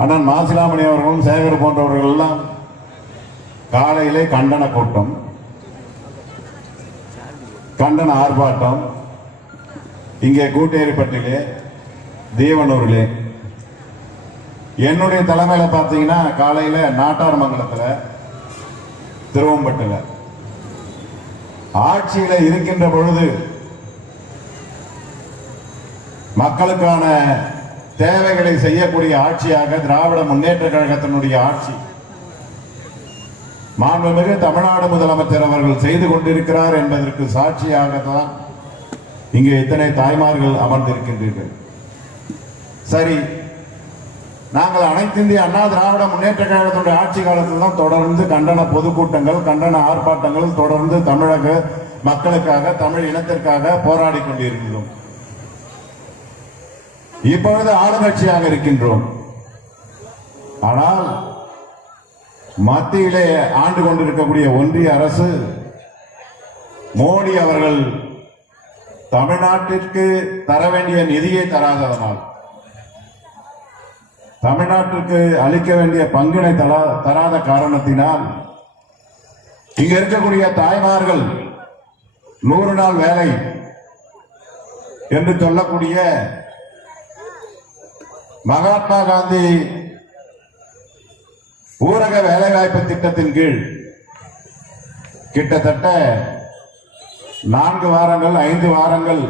அண்ணன் மாசிலாமணி அவர்களும் சேகர் போன்றவர்கள் எல்லாம் காலையிலே கண்டன கூட்டம் கண்டன ஆர்ப்பாட்டம் இங்கே கூட்டேரிப்பட்டிலே தேவனூரிலே. என்னுடைய தலைமையில் பார்த்தீங்கன்னா காலையில் நாட்டார் மங்கலத்தில் திருவம்பட்டில். ஆட்சியில் இருக்கின்ற பொழுது மக்களுக்கான தேவைகளை செய்யக்கூடிய ஆட்சியாக திராவிட முன்னேற்ற கழகத்தினுடைய ஆட்சி. மாண்புமிகு தமிழ்நாடு முதலமைச்சர் அவர்கள் செய்து கொண்டிருக்கிறார் என்பதற்கு சாட்சியாகத்தான் இங்கே இத்தனை தாய்மார்கள் அமர்ந்திருக்கின்றீர்கள். சரி நாங்கள் அனைத்து இந்திய அண்ணா திராவிட முன்னேற்ற கழகத்துடைய ஆட்சி காலத்தில் தான் தொடர்ந்து கண்டன பொதுக்கூட்டங்கள் கண்டன ஆர்ப்பாட்டங்கள் தொடர்ந்து தமிழக மக்களுக்காக தமிழ் இனத்திற்காக போராடி கொண்டிருந்தோம். இப்பொழுது ஆளுங்கட்சியாக இருக்கின்றோம். ஆனால் மத்தியிலே ஆண்டு கொண்டிருக்கக்கூடிய ஒன்றிய அரசு மோடி அவர்கள் தமிழ்நாட்டிற்கு தர வேண்டிய நிதியை தராததனால் தமிழ்நாட்டிற்கு அளிக்க வேண்டிய பங்கினை தரா- தராத காரணத்தினால் இங்க இருக்கக்கூடிய தாய்மார்கள் நூறு நாள் வேலை என்று சொல்லக்கூடிய மகாத்மா காந்தி ஊரக வேலைவாய்ப்பு திட்டத்தின் கீழ் கிட்டத்தட்ட நான்கு வாரங்கள் ஐந்து வாரங்கள்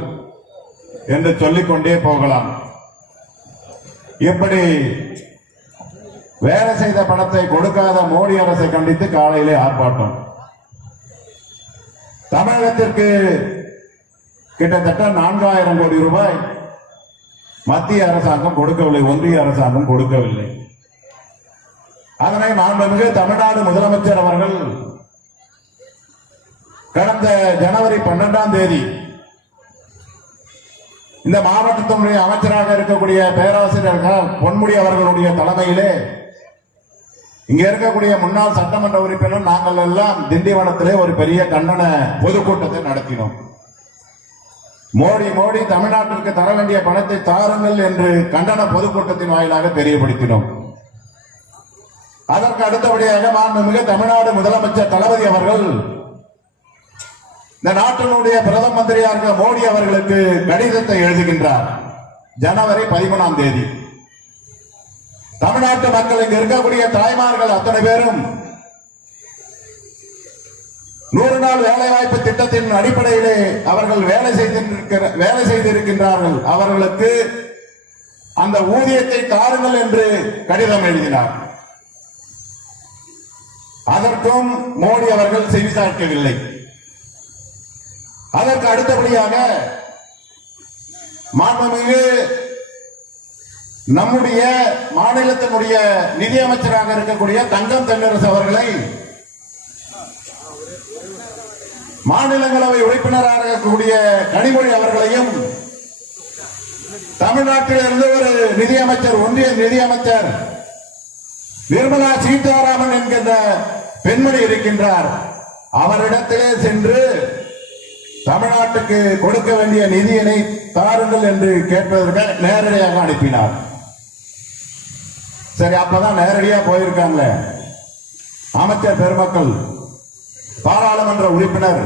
என்று சொல்லிக்கொண்டே போகலாம். இப்படி வேலை செய்த பணத்தை கொடுக்காத மோடி அரசை கண்டித்து காலையிலே ஆர்ப்பாட்டம். தமிழகத்திற்கு கிட்டத்தட்ட நான்காயிரம் கோடி ரூபாய் மத்திய அரசாங்கம் கொடுக்கவில்லை ஒன்றிய அரசாங்கம் கொடுக்கவில்லை. அதனை மாண்புமிகு தமிழ்நாடு முதலமைச்சர் அவர்கள் கடந்த ஜனவரி பன்னெண்டாம் தேதி இந்த மாவட்டத்தினுடைய அமைச்சராக இருக்கக்கூடிய பேராசிரியர் பொன்முடி அவர்களுடைய தலைமையிலே இங்க இருக்கக்கூடிய முன்னாள் சட்டமன்ற உறுப்பினர் நாங்கள் எல்லாம் திண்டிவனத்திலே ஒரு பெரிய கண்டன பொதுக்கூட்டத்தை நடத்தினோம். மோடி மோடி தமிழ்நாட்டிற்கு தர வேண்டிய பணத்தை தாருங்கள் என்று கண்டன பொதுக்கூட்டத்தின் வாயிலாக தெரியப்படுத்தினோம். அதற்கு அடுத்தபடியாக மாண்புமிகு தமிழ்நாடு முதலமைச்சர் தளபதி அவர்கள் இந்த நாட்டினுடைய பிரதம மந்திரியாக மோடி அவர்களுக்கு கடிதத்தை எழுதுகின்றார். ஜனவரி பதிமூணாம் தேதி. தமிழ்நாட்டு மக்கள் இங்கு இருக்கக்கூடிய தாய்மார்கள் அத்தனை பேரும் நூறு நாள் வேலைவாய்ப்பு திட்டத்தின் அடிப்படையிலே அவர்கள் வேலை செய்திருக்கிற வேலை செய்திருக்கின்றார்கள். அவர்களுக்கு அந்த ஊதியத்தை தாருங்கள் என்று கடிதம் எழுதினார். அதற்கும் மோடி அவர்கள் செவிசாய்க்கவில்லை அதற்கு அடுத்தபடியாக மாண்புமிகு நம்முடைய மாநிலத்தினுடைய நிதியமைச்சராக இருக்கக்கூடிய தங்கம் தென்னரசு அவர்களை மாநிலங்களவை உறுப்பினராக இருக்கக்கூடிய கனிமொழி அவர்களையும் தமிழ்நாட்டில் இருந்து ஒரு நிதியமைச்சர் ஒன்றிய நிதியமைச்சர் நிர்மலா சீதாராமன் என்கின்ற பெண்மணி இருக்கின்றார். அவரிடத்திலே சென்று தமிழ்நாட்டுக்கு கொடுக்க வேண்டிய நிதியினை தாருங்கள் என்று கேட்பதற்கு நேரடியாக அனுப்பினார். சரி அப்பதான் நேரடியா போயிருக்காங்க அமைச்சர் பெருமக்கள் பாராளுமன்ற உறுப்பினர்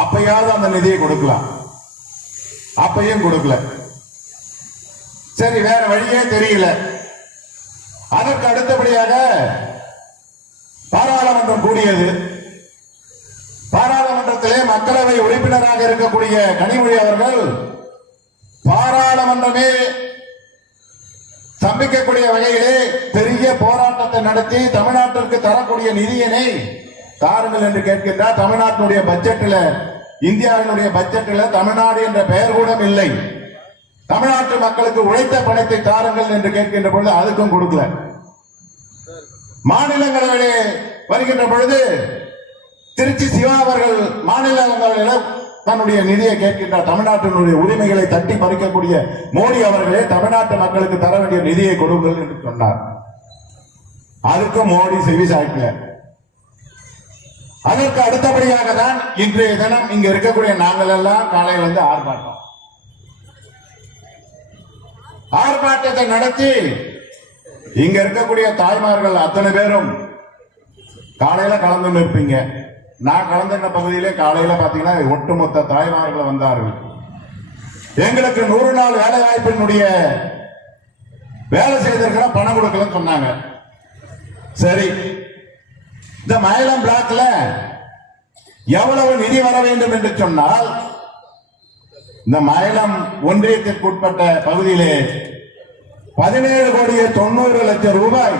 அப்பயாவது அந்த நிதியை கொடுக்கலாம். அப்பையும் கொடுக்கல. சரி வேற வழியே தெரியல. அதற்கு அடுத்தபடியாக பாராளுமன்றம் கூடியது. பாராளுமன்றத்திலே மக்களவை உறுப்பினராக இருக்கக்கூடிய கனிமொழி அவர்கள் பாராளுமன்றமே சம்பிக்கக்கூடிய வகையிலே பெரிய போராட்டத்தை நடத்தி தமிழ்நாட்டிற்கு தரக்கூடிய நிதியினை தாருங்கள் என்று கேட்கின்றார். தமிழ்நாட்டினுடைய பட்ஜெட்டில் இந்தியாவினுடைய பட்ஜெட்டில் தமிழ்நாடு என்ற பெயர் கூட இல்லை. தமிழ்நாட்டு மக்களுக்கு உழைத்த பணத்தை தாருங்கள் என்று கேட்கின்ற பொழுது அதுக்கும் கொடுக்கல. மாநிலங்களிலே வருகின்ற பொழுது திருச்சி சிவா அவர்கள் மாநிலங்களவையில் தன்னுடைய நிதியை கேட்கின்றார். தமிழ்நாட்டினுடைய உரிமைகளை தட்டி பறிக்கக்கூடிய மோடி அவர்களே தமிழ்நாட்டு மக்களுக்கு தர வேண்டிய நிதியை கொடுங்கள் என்று சொன்னார். அதுக்கும் மோடி செவி சாய்க்கல. அதற்கு அடுத்தபடியாக தான் இன்றைய தினம் இங்க இருக்கக்கூடிய நாங்கள் எல்லாம் காலையில் வந்து ஆர்ப்பாட்டம். ஆர்ப்பாட்டத்தை நடத்தி இங்க இருக்கக்கூடிய தாய்மார்கள் அத்தனை பேரும் காலையில கலந்து இருப்பீங்க நான் கலந்துட்ட பகுதியிலே காலையில பாத்தீங்கன்னா ஒட்டுமொத்த தாய்மார்கள் வந்தார்கள். எங்களுக்கு நூறு நாள் வேலை வாய்ப்பினுடைய வேலை செய்திருக்கிற பணம் கொடுக்கலன்னு சொன்னாங்க. சரி இந்த மயிலம் பிளாக்ல எவ்வளவு நிதி வர வேண்டும் என்று சொன்னால் இந்த மயிலம் ஒன்றியத்திற்கு உட்பட்ட பகுதியிலே பதினேழு கோடியே தொண்ணூறு லட்சம் ரூபாய்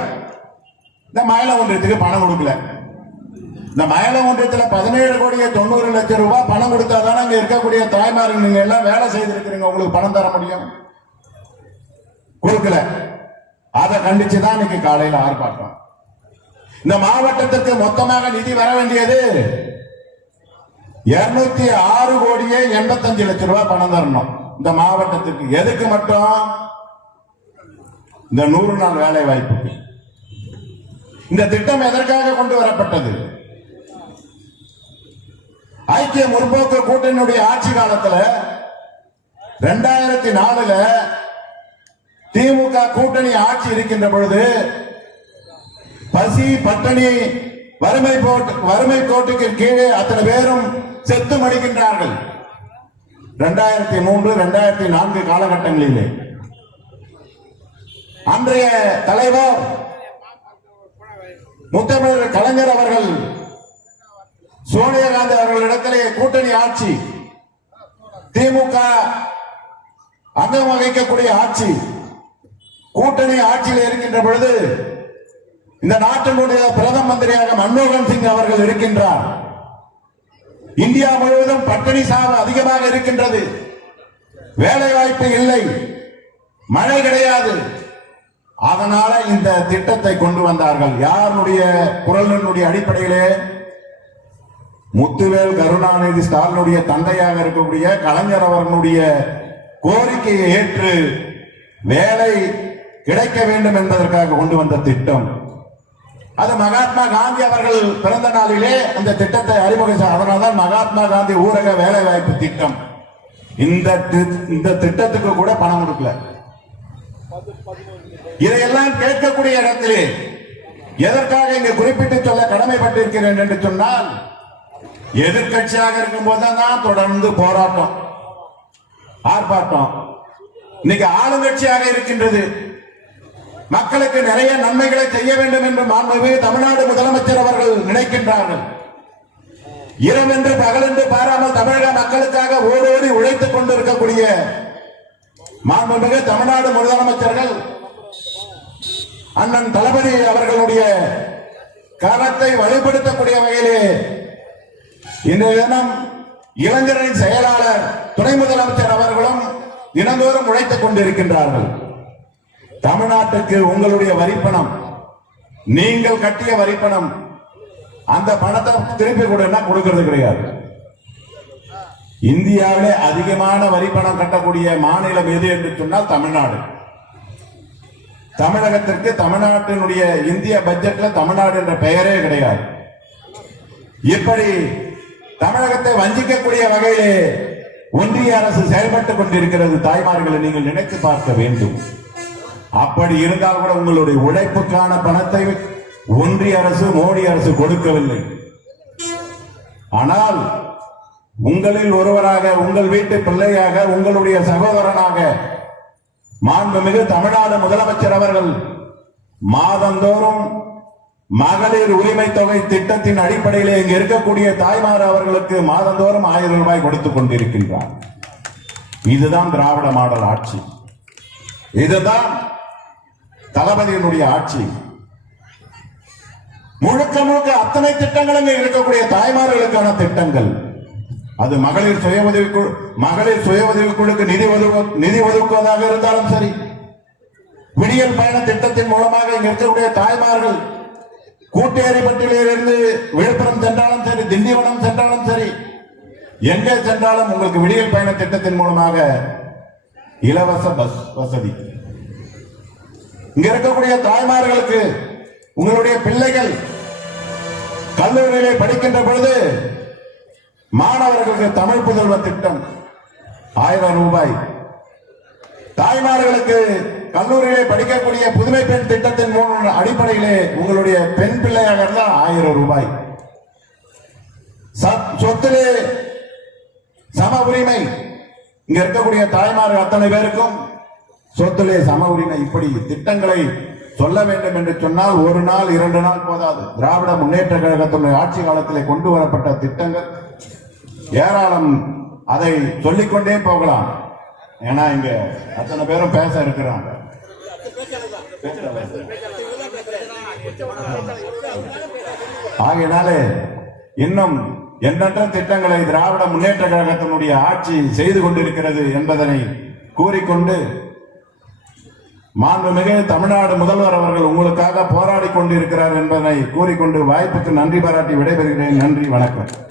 இந்த மயிலம் ஒன்றியத்துக்கு பணம் கொடுக்கல. இந்த மயிலம் ஒன்றியத்துல பதினேழு கோடியே தொண்ணூறு லட்சம் ரூபாய் பணம் கொடுத்தாதானே அங்க இருக்கக்கூடிய தாய்மார்கள் நீங்க எல்லாம் வேலை செய்திருக்கிறீங்க உங்களுக்கு பணம் தர முடியும். கொடுக்கல. அதை கண்டிச்சுதான் இன்னைக்கு காலையில் ஆர்ப்பாட்டம். இந்த மாவட்டத்திற்கு மொத்தமாக நிதி வர வேண்டியது இருநூத்தி ஆறு கோடியே எண்பத்தஞ்சு லட்சம் ரூபாய் பணம் தரணும். இந்த மாவட்டத்திற்கு எதுக்கு மட்டும்? இந்த நூறு நாள் வேலை வாய்ப்புக்கு இந்த திட்டம் எதற்காக கொண்டு வரப்பட்டது? ஐக்கிய முற்போக்கு கூட்டணியுடைய ஆட்சி காலத்துல ரெண்டாயிரத்தி நாலுல திமுக கூட்டணி ஆட்சி இருக்கின்ற பொழுது பசி பட்டணி வறுமை கோட்டு வறுமை கோட்டுக்கு கீழே அத்தனை பேரும் செத்து மடிக்கின்றார்கள். ரெண்டாயிரத்தி மூன்று ரெண்டாயிரத்தி நான்கு காலகட்டங்களிலே. அன்றைய தலைவர் முத்தமிழர் கலைஞர் அவர்கள் சோனியா காந்தி அவர்களிடத்திலே கூட்டணி ஆட்சி திமுக அங்கம் வகிக்கக்கூடிய ஆட்சி கூட்டணி ஆட்சியில் இருக்கின்ற பொழுது இந்த நாட்டினுடைய பிரதம மந்திரியாக மன்மோகன் சிங் அவர்கள் இருக்கின்றார். இந்தியா முழுவதும் பட்டினி சாவு அதிகமாக இருக்கின்றது. வேலை வாய்ப்பு இல்லை. மழை கிடையாது. அதனால இந்த திட்டத்தை கொண்டு வந்தார்கள். யாருடைய குரலினுடைய அடிப்படையிலே? முத்துவேல் கருணாநிதி ஸ்டாலினுடைய தந்தையாக இருக்கக்கூடிய கலைஞர் அவர்களுடைய கோரிக்கையை ஏற்று வேலை கிடைக்க வேண்டும் என்பதற்காக கொண்டு வந்த திட்டம். அது மகாத்மா காந்தி அவர்கள் பிறந்த நாளிலே அந்த திட்டத்தை அறிமுகம் அதனால்தான் மகாத்மா காந்தி ஊரக வேலை வாய்ப்பு திட்டம். இந்த தி- இந்த திட்டத்துக்கு கூட பணம் கொடுக்கல. இதையெல்லாம் கேட்கக்கூடிய இடத்திலே எதற்காக இங்கு குறிப்பிட்டு சொல்ல கடமைப்பட்டிருக்கிறேன் என்று சொன்னால் எதிர்க்கட்சியாக இருக்கும் போதுதான் தொடர்ந்து போராட்டம் ஆர்ப்பாட்டம். இன்னைக்கு ஆளுங்கட்சியாக இருக்கின்றது. மக்களுக்கு நிறைய நன்மைகளை செய்ய வேண்டும் என்று மாண்புமிகு தமிழ்நாடு முதலமைச்சர் அவர்கள் நினைக்கின்றார்கள். இரவென்று பகலென்று பாராமல் தமிழக மக்களுக்காக ஓடோடி உழைத்துக் கொண்டிருக்கக்கூடிய மாண்புமிகு தமிழ்நாடு முதலமைச்சர்கள் அண்ணன் தளபதி அவர்களுடைய கரத்தை வலுப்படுத்தக்கூடிய வகையிலே இன்றைய தினம் இளைஞரின் செயலாளர் துணை முதலமைச்சர் அவர்களும் தினந்தோறும் உழைத்துக் கொண்டிருக்கின்றார்கள். தமிழ்நாட்டுக்கு உங்களுடைய வரிப்பணம். நீங்கள் கட்டிய வரிப்பணம். அந்த பணத்தை திருப்பி கொடுன்னா கொடுக்கறது கிடையாது. இந்தியாவிலே அதிகமான வரிப்பணம் கட்டக்கூடிய மாநிலம் எது என்று சொன்னால் தமிழ்நாடு. தமிழகத்திற்கு தமிழ்நாட்டினுடைய இந்திய பட்ஜெட்ல தமிழ்நாடு என்ற பெயரே கிடையாது. இப்படி தமிழகத்தை வஞ்சிக்கக்கூடிய வகையிலே ஒன்றிய அரசு செயல்பட்டுக் கொண்டிருக்கிறது தாய்மார்களை நீங்கள் நினைத்து பார்க்க வேண்டும். அப்படி இருந்தால் கூட உங்களுடைய உழைப்புக்கான பணத்தை ஒன்றிய அரசு மோடி அரசு கொடுக்கவில்லை. ஆனால் உங்களில் ஒருவராக உங்கள் வீட்டு பிள்ளையாக உங்களுடைய சகோதரனாக மாண்புமிகு தமிழ்நாடு முதலமைச்சர் அவர்கள் மாதந்தோறும் மகளிர் உரிமை தொகை திட்டத்தின் அடிப்படையிலே இங்கு இருக்கக்கூடிய தாய்மார் அவர்களுக்கு மாதந்தோறும் ஆயிரம் ரூபாய் கொடுத்துக் கொண்டிருக்கின்றார். இதுதான் திராவிட மாடல் ஆட்சி. இதுதான் தளபதியினுடைய ஆட்சி. முழுக்க முழுக்க அத்தனை திட்டங்களும் இருக்கக்கூடிய தாய்மார்களுக்கான திட்டங்கள். அது மகளிர் சுய உதவி மகளிர் சுய உதவி குழுக்கு நிதி ஒதுக்கு நிதி ஒதுக்குவதாக இருந்தாலும் சரி. விடியல் பயண திட்டத்தின் மூலமாக இங்க இருக்கக்கூடிய தாய்மார்கள் கூட்டேரிப்பட்டியிலிருந்து விழுப்புரம் சென்றாலும் சரி திண்டிவனம் சென்றாலும் சரி எங்கே சென்றாலும் உங்களுக்கு விடியல் பயண திட்டத்தின் மூலமாக இலவச பஸ் வசதி. இங்க இருக்கக்கூடிய தாய்மார்களுக்கு உங்களுடைய பிள்ளைகள் கல்லூரியிலே படிக்கின்ற பொழுது மாணவர்களுக்கு தமிழ் புதல்வர் திட்டம். ஆயிரம் ரூபாய். தாய்மார்களுக்கு கல்லூரியிலே படிக்கக்கூடிய புதுமை பெண் திட்டத்தின் மூலம் அடிப்படையிலே உங்களுடைய பெண் பிள்ளையாக இருந்தால் ஆயிரம் ரூபாய். சொத்திலே சம உரிமை. இங்க இருக்கக்கூடிய தாய்மார்கள் அத்தனை பேருக்கும் சொத்திலே சம உரிமை இப்படி திட்டங்களை சொல்ல வேண்டும் என்று சொன்னால் ஒரு நாள் இரண்டு நாள் போதாது. திராவிட முன்னேற்ற கழகத்தினுடைய ஆட்சி காலத்திலே கொண்டு வரப்பட்ட திட்டங்கள் ஏராளம் அதை சொல்லிக்கொண்டே போகலாம். ஏன்னா இங்க அத்தனை பேரும் பேச இருக்கிறாங்க. ஆகையினாலே இன்னும் எண்ணற்ற திட்டங்களை திராவிட முன்னேற்ற கழகத்தினுடைய ஆட்சி செய்து கொண்டிருக்கிறது என்பதனை கூறிக்கொண்டு மாண்புமிகு தமிழ்நாடு முதல்வர் அவர்கள் உங்களுக்காக போராடி கொண்டிருக்கிறார் என்பதனை கூறிக்கொண்டு வாய்ப்புக்கு நன்றி பாராட்டி விடைபெறுகிறேன். நன்றி வணக்கம்.